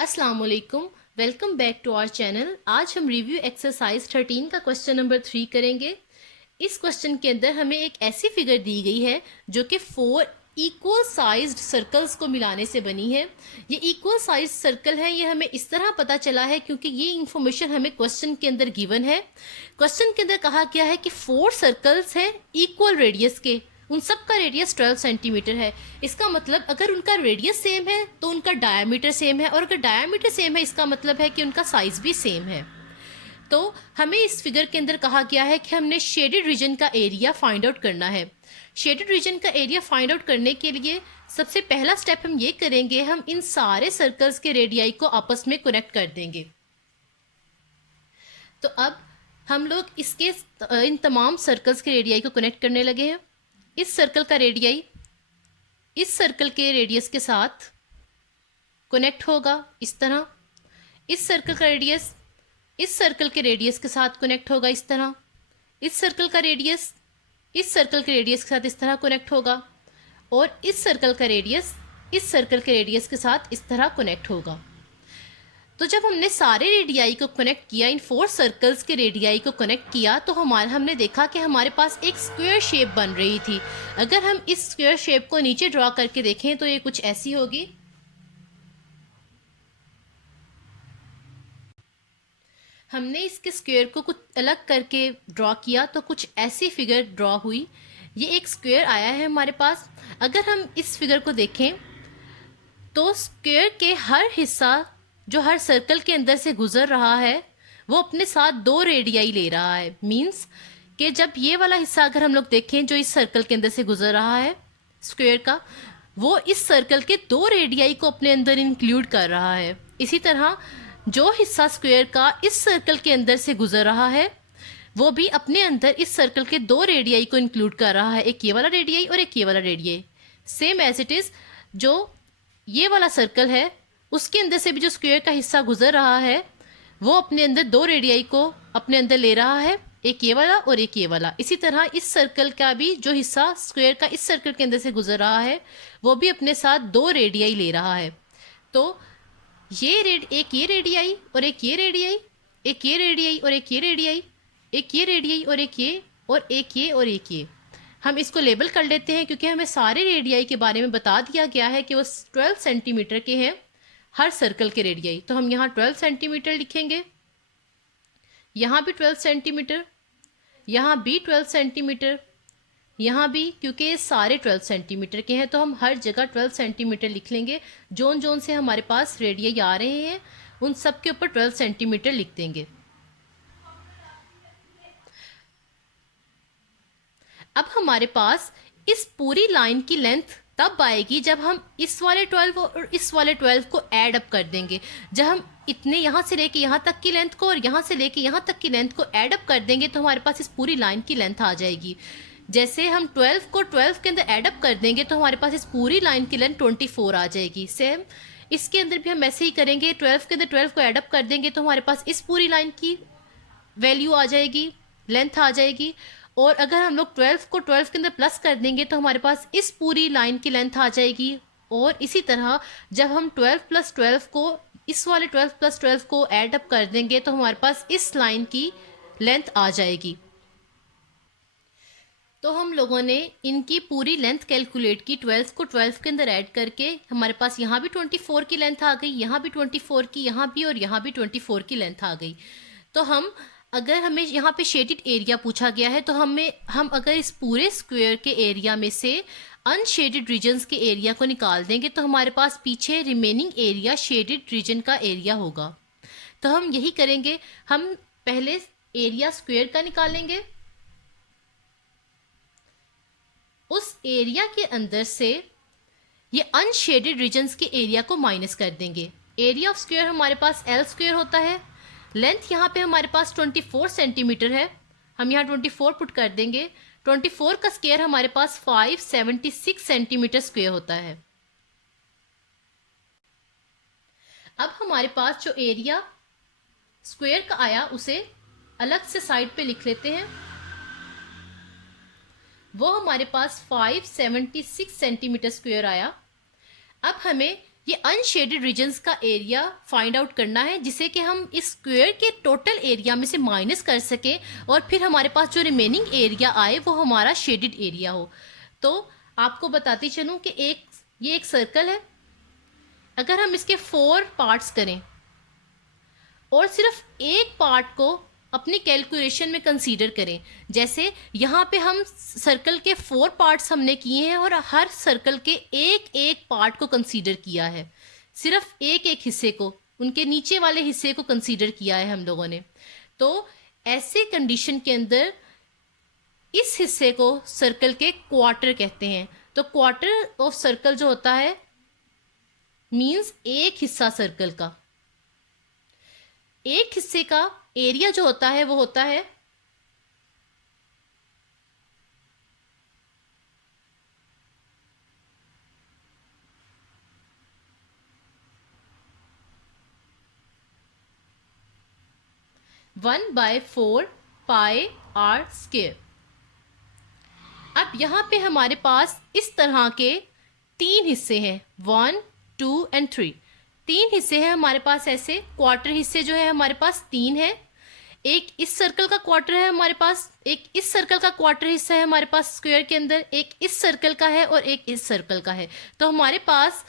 अस्सलाम वालेकुम। Welcome back to our channel. आज हम रिव्यू एक्सरसाइज 13 का क्वेश्चन नंबर 3 करेंगे। इस क्वेश्चन के अंदर हमें एक ऐसी फिगर दी गई है जो कि 4 इक्वल साइज्ड सर्कल्स को मिलाने से बनी है। ये इक्वल साइज सर्कल है, ये हमें इस तरह पता चला है क्योंकि ये इंफॉर्मेशन हमें क्वेश्चन के अंदर गिवन है। क्वेश्चन के अंदर कहा गया है कि 4 सर्कल्स हैं इक्वल रेडियस के, उन सब का रेडियस 12 सेंटीमीटर है। इसका मतलब अगर उनका रेडियस सेम है तो उनका डायामीटर सेम है, और अगर डायामीटर सेम है इसका मतलब है कि उनका साइज भी सेम है। तो हमें इस फिगर के अंदर कहा गया है कि हमने शेडेड रीजन का एरिया फाइंड आउट करना है। शेडेड रीजन का एरिया फाइंड आउट करने के लिए सबसे पहला स्टेप हम ये करेंगे, हम इन सारे सर्कल्स के रेडियाई को आपस में कनेक्ट कर देंगे। तो अब हम लोग इसके इन तमाम सर्कल्स के रेडियाई को कनेक्ट करने लगे हैं। इस सर्कल का रेडियाई इस सर्कल के रेडियस के साथ कनेक्ट होगा इस तरह। इस सर्कल का रेडियस इस सर्कल के रेडियस के साथ कनेक्ट होगा इस तरह। इस सर्कल का रेडियस इस सर्कल के रेडियस के साथ इस तरह कनेक्ट होगा, और इस सर्कल का रेडियस इस सर्कल के रेडियस के साथ इस तरह कनेक्ट होगा। तो जब हमने सारे रेडियाई को कनेक्ट किया, इन 4 सर्कल्स के रेडियाई को कनेक्ट किया, तो हमने देखा कि हमारे पास एक स्क्वायर शेप बन रही थी। अगर हम इस स्क्वायर शेप को नीचे ड्रॉ करके देखें तो ये कुछ ऐसी होगी। हमने इसके स्क्वायर को कुछ अलग करके ड्रॉ किया तो कुछ ऐसी फिगर ड्रॉ हुई। ये एक स्क्वायर आया है हमारे पास। अगर हम इस फिगर को देखें तो स्क्वायर के हर हिस्सा जो हर सर्कल के अंदर से गुजर रहा है वो अपने साथ 2 रेडियाई ले रहा है। मींस कि जब ये वाला हिस्सा अगर हम लोग देखें जो इस सर्कल के अंदर से गुजर रहा है स्क्वायर का, वो इस सर्कल के 2 रेडियाई को अपने अंदर इंक्लूड कर रहा है। इसी तरह जो हिस्सा स्क्वायर का इस सर्कल के अंदर से गुजर रहा है वो भी अपने अंदर इस सर्कल के 2 रेडियाई को इंक्लूड कर रहा है, एक ये वाला रेडियाई और एक ये वाला रेडियाई। सेम एज इट इज जो ये वाला सर्कल है उसके अंदर से भी जो स्क्वायर का हिस्सा गुजर रहा है वो अपने अंदर 2 रेडियाई को अपने अंदर ले रहा है, एक ये वाला और एक ये वाला। इसी तरह इस सर्कल का भी जो हिस्सा स्क्वायर का इस सर्कल के अंदर से गुजर रहा है वो भी अपने साथ 2 रेडियाई ले रहा है। तो एक ये रेडियाई और एक ये रेडियाई, एक ये रेडियाई और एक ये रेडियाई, एक ये रेडियाई और एक ये, और एक ये और एक ये। हम इसको लेबल कर लेते हैं क्योंकि हमें सारे रेडियाई के बारे में बता दिया गया है कि वो 12 सेंटीमीटर के हैं हर सर्कल के रेडियाई। तो हम यहाँ 12 सेंटीमीटर लिखेंगे, यहाँ भी 12 सेंटीमीटर, यहाँ भी 12 सेंटीमीटर, यहाँ भी, क्योंकि ये सारे 12 सेंटीमीटर के हैं तो हम हर जगह 12 सेंटीमीटर लिख लेंगे। जोन जोन से हमारे पास रेडियाई आ रहे हैं उन सब के ऊपर 12 सेंटीमीटर लिख देंगे। अब हमारे पास इस पूरी लाइन की लेंथ तब आएगी जब हम इस वाले 12 और इस वाले 12 को ऐड अप कर देंगे। जब हम इतने यहाँ से लेके यहाँ तक की लेंथ को और यहाँ से लेके यहाँ तक की लेंथ को ऐड अप कर देंगे तो हमारे पास इस पूरी लाइन की लेंथ आ जाएगी। जैसे हम 12 को 12 के अंदर ऐड अप कर देंगे तो हमारे पास इस पूरी लाइन की लेंथ 24 आ जाएगी। सेम इसके अंदर भी हम ऐसे ही करेंगे, 12 के अंदर 12 को ऐड अप कर देंगे तो हमारे पास इस पूरी लाइन की वैल्यू आ जाएगी, लेंथ आ जाएगी। और अगर हम लोग 12 को 12 के अंदर प्लस कर देंगे तो हमारे पास इस पूरी लाइन की लेंथ आ जाएगी। और इसी तरह जब हम 12 प्लस 12 को इस वाले 12 प्लस 12 को ऐड अप कर देंगे तो हमारे पास इस लाइन की लेंथ आ जाएगी। तो हम लोगों ने इनकी पूरी लेंथ कैलकुलेट की, 12 को 12 के अंदर ऐड करके हमारे पास यहाँ भी 24 की लेंथ आ गई, यहाँ भी 24 की, यहाँ भी, और यहाँ भी 24 की लेंथ आ गई। तो अगर हमें यहाँ पे शेडेड एरिया पूछा गया है तो हम अगर इस पूरे स्क्वायर के एरिया में से अनशेडेड रीजन्स के एरिया को निकाल देंगे तो हमारे पास पीछे रिमेनिंग एरिया शेडेड रीजन का एरिया होगा। तो हम यही करेंगे, हम पहले एरिया स्क्वायर का निकालेंगे, उस एरिया के अंदर से ये अनशेडेड रीजन्स के एरिया को माइनस कर देंगे। एरिया ऑफ स्क्वायर हमारे पास एल स्क्वायर होता है। लेंथ यहाँ पे हमारे पास 24 सेंटीमीटर है, हम यहाँ 24 पुट कर देंगे। 24 का स्क्वायर हमारे पास 576 सेंटीमीटर स्क्वायर होता है। अब हमारे पास जो एरिया स्क्वायर का आया उसे अलग से साइड पे लिख लेते हैं। वो हमारे पास 576 सेंटीमीटर स्क्वायर आया। अब हमें ये अनशेडेड रीजन्स का एरिया फाइंड आउट करना है, जिसे कि हम इस स्क्वायर के टोटल एरिया में से माइनस कर सकें और फिर हमारे पास जो रिमेनिंग एरिया आए वो हमारा शेडेड एरिया हो। तो आपको बताती चलूँ कि ये एक सर्कल है। अगर हम इसके 4 पार्ट्स करें और सिर्फ एक पार्ट को अपनी कैलकुलेशन में कंसीडर करें, जैसे यहाँ पे हम सर्कल के 4 पार्ट्स हमने किए हैं और हर सर्कल के एक एक पार्ट को कंसीडर किया है, सिर्फ एक एक हिस्से को, उनके नीचे वाले हिस्से को कंसीडर किया है हम लोगों ने। तो ऐसे कंडीशन के अंदर इस हिस्से को सर्कल के क्वार्टर कहते हैं। तो क्वार्टर ऑफ सर्कल जो होता है मीन्स एक हिस्सा सर्कल का, एक हिस्से का एरिया जो होता है वो होता है 1/4 पाई आर स्क्वायर। अब यहाँ पे हमारे पास इस तरह के 3 हिस्से हैं, 1, 2 एंड 3। 3 हिस्से हैं हमारे पास, ऐसे क्वार्टर हिस्से जो है हमारे पास 3 है। एक इस सर्कल का क्वार्टर है हमारे पास, एक इस सर्कल का क्वार्टर हिस्सा है हमारे पास स्क्वायर के अंदर, एक इस सर्कल का है और एक इस सर्कल का है। तो हमारे पास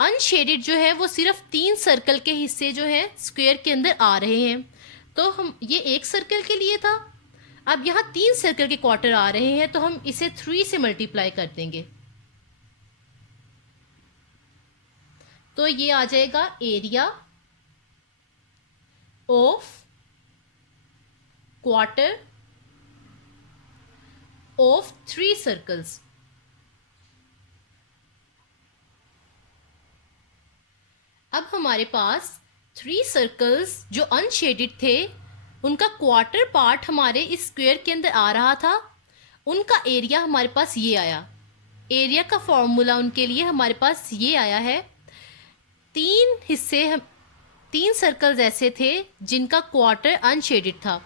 अनशेडेड जो है वो सिर्फ 3 सर्कल के हिस्से जो है स्क्वायर के अंदर आ रहे हैं। तो हम ये एक सर्कल के लिए था, अब यहाँ 3 सर्कल के क्वार्टर आ रहे हैं, तो हम इसे 3 से मल्टीप्लाई कर देंगे। तो ये आ जाएगा area of quarter of 3 circles. अब हमारे पास 3 सर्कल्स जो अनशेडेड थे, उनका क्वार्टर पार्ट हमारे इस स्क्वायर के अंदर आ रहा था, उनका एरिया हमारे पास ये आया। एरिया का फॉर्मूला उनके लिए हमारे पास ये आया है। 3 सर्कल्स ऐसे थे जिनका क्वार्टर अनशेडेड था,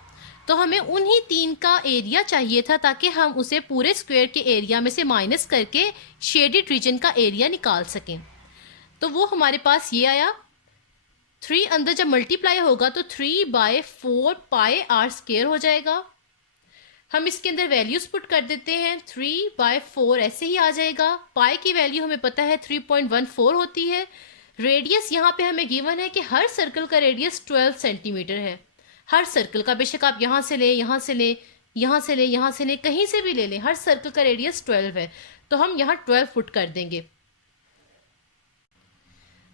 तो हमें उन्हीं 3 का एरिया चाहिए था ताकि हम उसे पूरे स्क्वायर के एरिया में से माइनस करके शेडेड रीजन का एरिया निकाल सकें। तो वो हमारे पास ये आया। 3 अंदर जब मल्टीप्लाई होगा तो 3/4 पाई आर स्क्वायर हो जाएगा। हम इसके अंदर वैल्यूज पुट कर देते हैं, 3/4 ऐसे ही आ जाएगा। पाई की वैल्यू हमें पता है 3.14 होती है। रेडियस यहाँ पे हमें गिवन है कि हर सर्कल का रेडियस 12 सेंटीमीटर है। हर सर्कल का, बेशक आप यहाँ से लें, यहाँ से लें, यहाँ से लें, यहाँ से लें, कहीं से भी ले लें, हर सर्कल का रेडियस 12 है। तो हम यहाँ 12 पुट कर देंगे।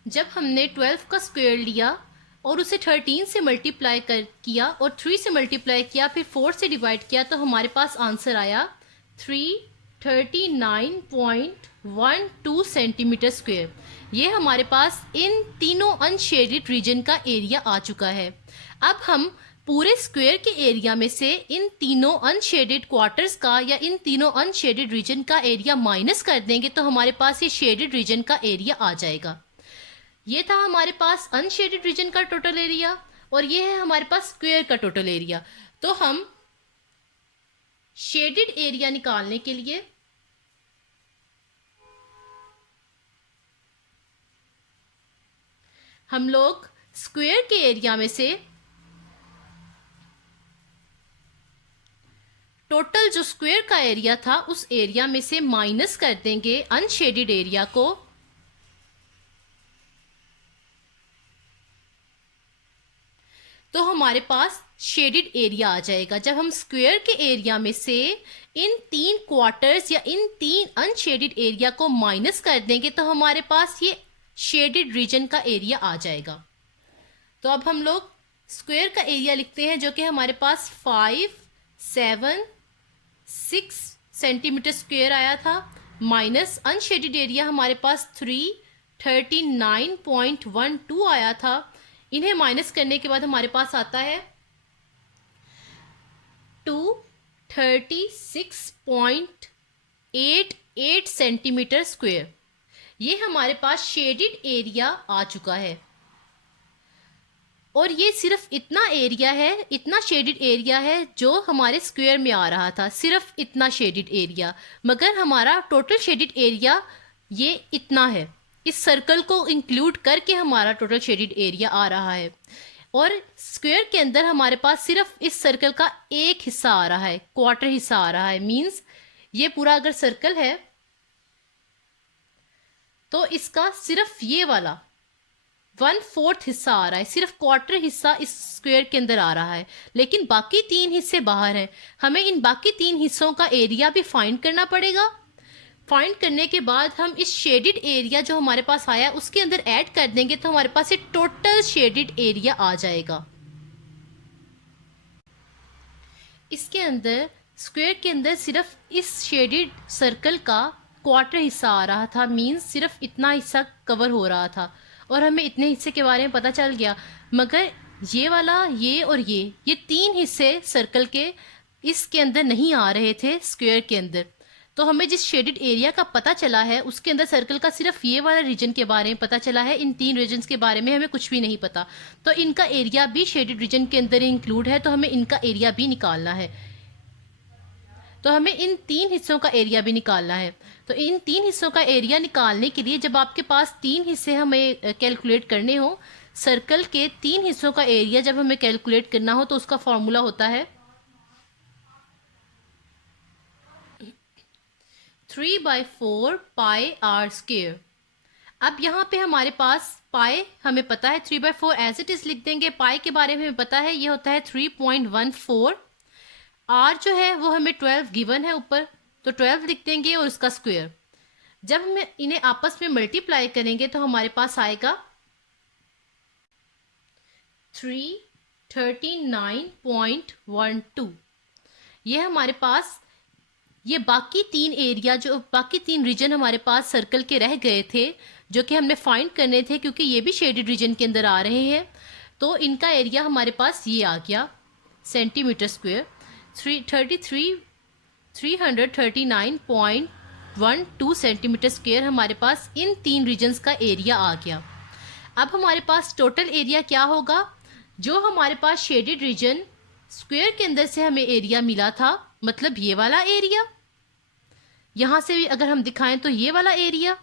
जब हमने 12 का स्क्वायर लिया और उसे 13 से मल्टीप्लाई किया और 3 से मल्टीप्लाई किया, फिर 4 से डिवाइड किया, तो हमारे पास आंसर आया 339.12 सेंटीमीटर स्क्वायर। ये हमारे पास इन तीनों अनशेडेड रीजन का एरिया आ चुका है। अब हम पूरे स्क्वायर के एरिया में से इन तीनों अनशेडेड क्वार्टर्स का या इन तीनों अनशेडेड रीजन का एरिया माइनस कर देंगे, तो हमारे पास ये शेडेड रीजन का एरिया आ जाएगा। ये था हमारे पास अनशेडेड रीजन का टोटल एरिया और ये है हमारे पास स्क्वायर का टोटल एरिया। तो हम शेडेड एरिया निकालने के लिए हम लोग स्क्वायर के एरिया में से टोटल जो स्क्वायर का एरिया था उस एरिया में से माइनस कर देंगे अनशेडेड एरिया को। तो हमारे पास शेडेड एरिया आ जाएगा। जब हम स्क्वायर के एरिया में से इन 3 क्वार्टर्स या इन 3 अनशेडेड एरिया को माइनस कर देंगे तो हमारे पास ये शेडेड रीजन का एरिया आ जाएगा। तो अब हम लोग स्क्वायर का एरिया लिखते हैं, जो कि हमारे पास 576 सेंटीमीटर स्क्वायर आया था, माइनस अनशेडेड एरिया हमारे पास 339.12 आया था। इन्हें माइनस करने के बाद हमारे पास आता है 236.88 सेंटीमीटर स्क्वायर। ये हमारे पास शेडेड एरिया आ चुका है और ये सिर्फ इतना एरिया है, इतना शेडेड एरिया है जो हमारे स्क्वायर में आ रहा था, सिर्फ इतना शेडेड एरिया, मगर हमारा टोटल शेडेड एरिया ये इतना है। इस सर्कल को इंक्लूड करके हमारा टोटल शेडेड एरिया आ रहा है। और स्क्वायर के अंदर हमारे पास सिर्फ इस सर्कल का एक हिस्सा आ रहा है, क्वार्टर हिस्सा आ रहा है। मींस ये पूरा अगर सर्कल है तो इसका सिर्फ ये वाला 1/4 हिस्सा आ रहा है, सिर्फ क्वार्टर हिस्सा इस स्क्वायर के अंदर आ रहा है, लेकिन बाकी 3 हिस्से बाहर हैं। हमें इन बाकी 3 हिस्सों का एरिया भी फाइंड करना पड़ेगा। फाइंड करने के बाद हम इस शेडेड एरिया जो हमारे पास आया उसके अंदर ऐड कर देंगे तो हमारे पास एक टोटल शेडेड एरिया आ जाएगा। इसके अंदर स्क्वायर के अंदर सिर्फ इस शेडेड सर्कल का क्वार्टर हिस्सा आ रहा था, मींस सिर्फ इतना हिस्सा कवर हो रहा था और हमें इतने हिस्से के बारे में पता चल गया। मगर ये वाला, ये और ये 3 हिस्से सर्कल के इसके अंदर नहीं आ रहे थे स्क्वायर के अंदर। तो हमें जिस शेडेड एरिया का पता चला है उसके अंदर सर्कल का सिर्फ ये वाला रीजन के बारे में पता चला है, इन 3 रीजन्स के बारे में हमें कुछ भी नहीं पता। तो इनका एरिया भी शेडेड रीजन के अंदर इंक्लूड है, तो हमें इनका एरिया भी निकालना है। तो हमें इन 3 हिस्सों का एरिया भी निकालना है। तो इन 3 हिस्सों का एरिया निकालने के लिए जब आपके पास 3 हिस्से हमें कैलकुलेट करने हो, सर्कल के 3 हिस्सों का एरिया जब हमें कैलकुलेट करना हो तो उसका फॉर्मूला होता है 3/4 पाई आर स्क्वायर। अब यहाँ पे हमारे पास पाई हमें पता है, 3/4 एज इट इज लिख देंगे। पाई के बारे में हमें पता है, ये होता है 3.14। आर जो है वो हमें 12 गिवन है ऊपर, तो 12 लिख देंगे और उसका स्क्वायर। जब हम इन्हें आपस में मल्टीप्लाई करेंगे तो हमारे पास आएगा 339.12। ये हमारे पास ये बाकी 3 एरिया, जो बाकी 3 रीजन हमारे पास सर्कल के रह गए थे जो कि हमने फाइंड करने थे, क्योंकि ये भी शेडेड रीजन के अंदर आ रहे हैं, तो इनका एरिया हमारे पास ये आ गया सेंटीमीटर स्क्वायर। 339.12 सेंटीमीटर स्क्वायर हमारे पास इन 3 रीजन्स का एरिया आ गया। अब हमारे पास टोटल एरिया क्या होगा? जो हमारे पास शेडेड रीजन स्क्वायर के अंदर से हमें एरिया मिला था, मतलब ये वाला एरिया, यहां से भी अगर हम दिखाएं तो ये वाला एरिया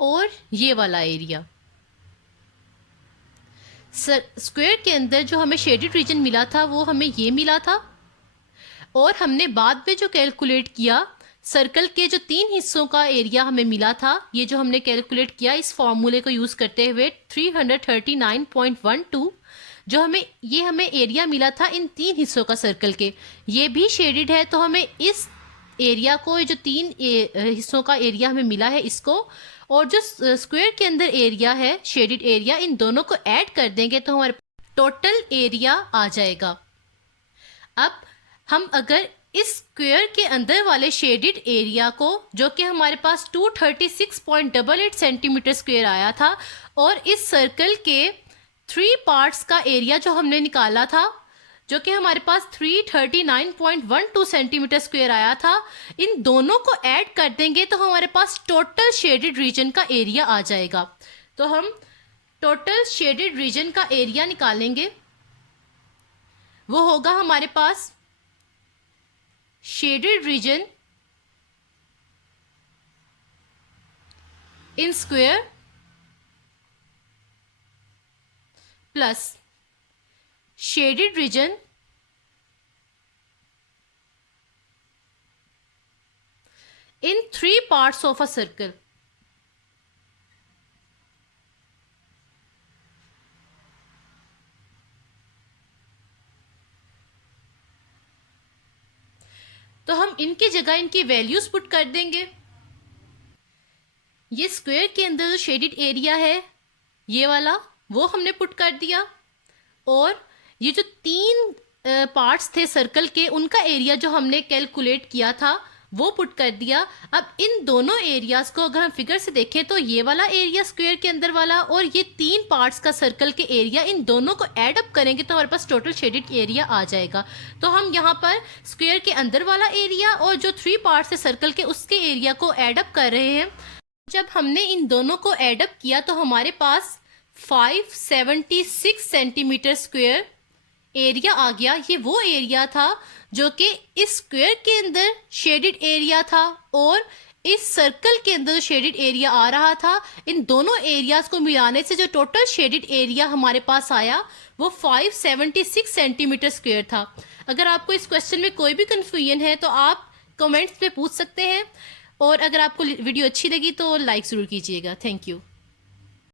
और ये वाला एरिया। स्क्वायर के अंदर जो हमें शेडेड रीजन मिला था वो हमें ये मिला था, और हमने बाद में जो कैलकुलेट किया सर्कल के जो 3 हिस्सों का एरिया हमें मिला था, ये जो हमने कैलकुलेट किया इस फॉर्मूले को यूज करते हुए 339.12, जो हमें एरिया मिला था इन 3 हिस्सों का सर्कल के, ये भी शेडेड है। तो हमें इस एरिया को, जो 3 हिस्सों का एरिया हमें मिला है, इसको और जो स्क्वायर के अंदर एरिया है शेडेड एरिया, इन दोनों को ऐड कर देंगे तो हमारे टोटल एरिया आ जाएगा। अब हम अगर इस स्क्वायर के अंदर वाले शेडेड एरिया को, जो कि हमारे पास 236.88 सेंटीमीटर स्क्वायर आया था, और इस सर्कल के 3 पार्ट्स का एरिया जो हमने निकाला था, जो कि हमारे पास 339.12 सेंटीमीटर स्क्वायर आया था, इन दोनों को ऐड कर देंगे तो हमारे पास टोटल शेडेड रीजन का एरिया आ जाएगा। तो हम टोटल शेडेड रीजन का एरिया निकालेंगे, वो होगा हमारे पास shaded region in square plus shaded region in 3 parts of a circle। तो हम इनकी जगह इनकी वैल्यूज पुट कर देंगे। ये स्क्वायर के अंदर जो शेडेड एरिया है ये वाला, वो हमने पुट कर दिया, और ये जो 3 पार्ट्स थे सर्कल के, उनका एरिया जो हमने कैलकुलेट किया था वो पुट कर दिया। अब इन दोनों एरियाज को अगर हम फिगर से देखें तो ये वाला एरिया स्क्वायर के अंदर वाला और ये 3 पार्ट्स का सर्कल के एरिया, इन दोनों को ऐड अप करेंगे तो हमारे पास टोटल शेडेड एरिया आ जाएगा। तो हम यहाँ पर स्क्वायर के अंदर वाला एरिया और जो 3 पार्ट्स है सर्कल के, उसके एरिया को ऐड अप कर रहे हैं। जब हमने इन दोनों को ऐड अप किया तो हमारे पास 576 सेंटीमीटर स्क्वायर एरिया आ गया, ये वो एरिया था जो कि इस स्क्वायर के अंदर शेडेड एरिया था और इस सर्कल के अंदर जो शेडेड एरिया आ रहा था, इन दोनों एरियाज को मिलाने से जो टोटल शेडेड एरिया हमारे पास आया वो 576 सेंटीमीटर स्क्वायर था। अगर आपको इस क्वेश्चन में कोई भी कंफ्यूजन है तो आप कमेंट्स पे पूछ सकते हैं, और अगर आपको वीडियो अच्छी लगी तो लाइक ज़रूर कीजिएगा। Thank you.